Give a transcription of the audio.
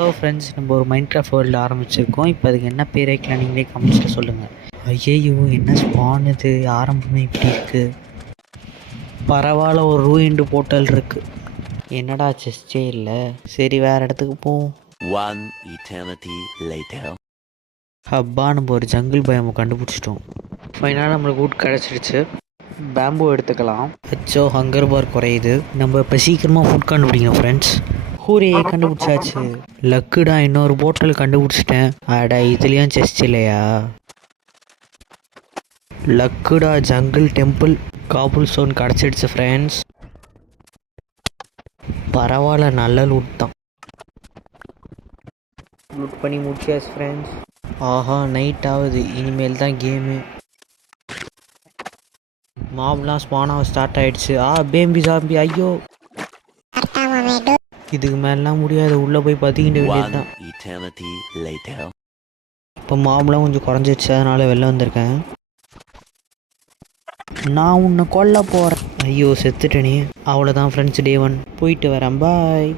Hello friends, நம்ம ஒரு mind craft world ஆரம்பிச்சிருக்கோம். இப்போ அதுக்கு என்ன பேர் வைக்கலாம் நீங்களே கமெண்ட்ஸில் சொல்லுங்கள். ஐயையோ, என்ன ஸ்பான் இது, ஆரம்பமே இப்படி இருக்குது. பரவாயில்ல, ஒரு ரூயிண்டு போர்ட்டல் இருக்குது. என்னடா செஸ்டே இல்லை, சரி வேறு இடத்துக்கு போவோம். One eternity later. ஹப்பா, நம்ம ஒரு ஜங்கிள் பயம் கண்டுபிடிச்சிட்டோம். ஃபைனலாக நம்மளுக்கு கூட் கிடச்சிடுச்சு. பேம்பு எடுத்துக்கலாம். அச்சோ, ஹங்கர் பார் குறையுது. நம்ம இப்போ சீக்கிரமாக ஃபுட் கண்டுபிடிக்கணும் ஃப்ரெண்ட்ஸ். ஹூரே, கண்டுபிடிச்சாச்சு. லக்குடா, இன்னொரு போர்ட்டல் கண்டுபிடிச்சிட்டேன். அடா, இதுலேயும் செஸ்ட் இல்லையா? லக்குடா, ஜங்கிள் டெம்பிள் காபுல் ஸ்டோன் கிடச்சிடுச்சு ஃப்ரெண்ட்ஸ். பரவாயில்ல, நல்ல லூட் தான். லூட் பண்ணி முடிச்சாச்சு ஃப்ரெண்ட்ஸ். ஆஹா, நைட் ஆகுது. இனிமேல் தான் கேமு. மாப்லாம் ஸ்பானாக ஸ்டார்ட் ஆகிடுச்சு. பேம்பி ஜாம்பி, ஐயோ இதுக்கு மேலாம் முடியாது. உள்ளே போய் பார்த்திக்கிட்டு வேண்டியது தான். Eternity later. இப்போ மாப்லாம் கொஞ்சம் குறைஞ்சிடுச்சு, அதனால் வெளில வந்திருக்கேன். நான் உன்னை கொல்ல போகிறேன். ஐயோ, செத்துட்டேனே. அவ்வளோதான் ஃப்ரெண்ட்ஸ், டே 1 போயிட்டு வரேன். பாய்.